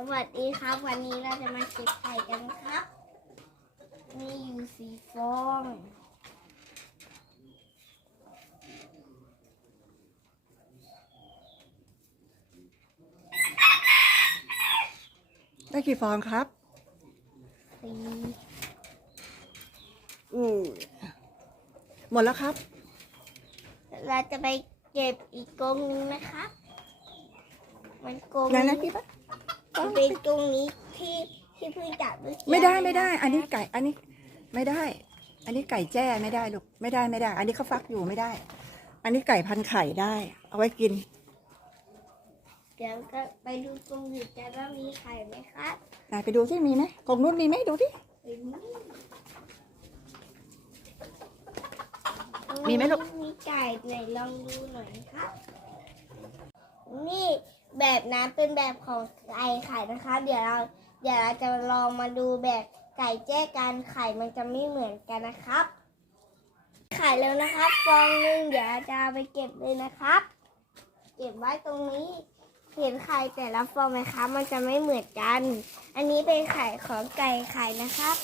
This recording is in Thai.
สวัสดีครับ วันนี้เราจะมาเก็บไข่กันครับ มีอยู่สี่ฟองได้กี่ฟองครับ สี่อือหมดแล้วครับ เราจะไปเก็บอีกกรงนึงนะครับ มันกรงไหนนะพี่ปะ มันเป็นกรงนี้ที่ที่เพิ่งจับเอกี้ไม่ได้ไม่ได้ะครับอันนี้ไก่ อันนี้ไม่ได้ อันนี้ไก่แจ้ไม่ได้ลูก ไม่ได้ไม่ได้ อันนี้เขาฟักอยู่ไม่ได้ อันนี้ไก่พันไข่ได้ เอาไว้กิน เดี๋ยวก็ไปดูกรงอื่นกันว่ามีไข่ไหมครับไหนไปดูที่มีไหมกรงนู้นมีไหมดูที่ไปดูมีไหมลูก มีไก่ไหนลองดูหน่อยครับนี่ แบบน้ำเป็นแบบของไก่ไข่นะคะ เดี๋ยวเราเดี๋ยวเราจะลองมาดูแบบไก่แจ้กันไข่มันจะไม่เหมือนกันนะครับ ไข่แล้วนะครับฟองหนึงเดี๋ยวเราจะไปเก็บเลยนะครับ เก็บไว้ตรงนี้เห็นไข่แต่ละฟองไหมคะ มันจะไม่เหมือนกัน อันนี้เป็นไข่ของไก่ไข่นะครับ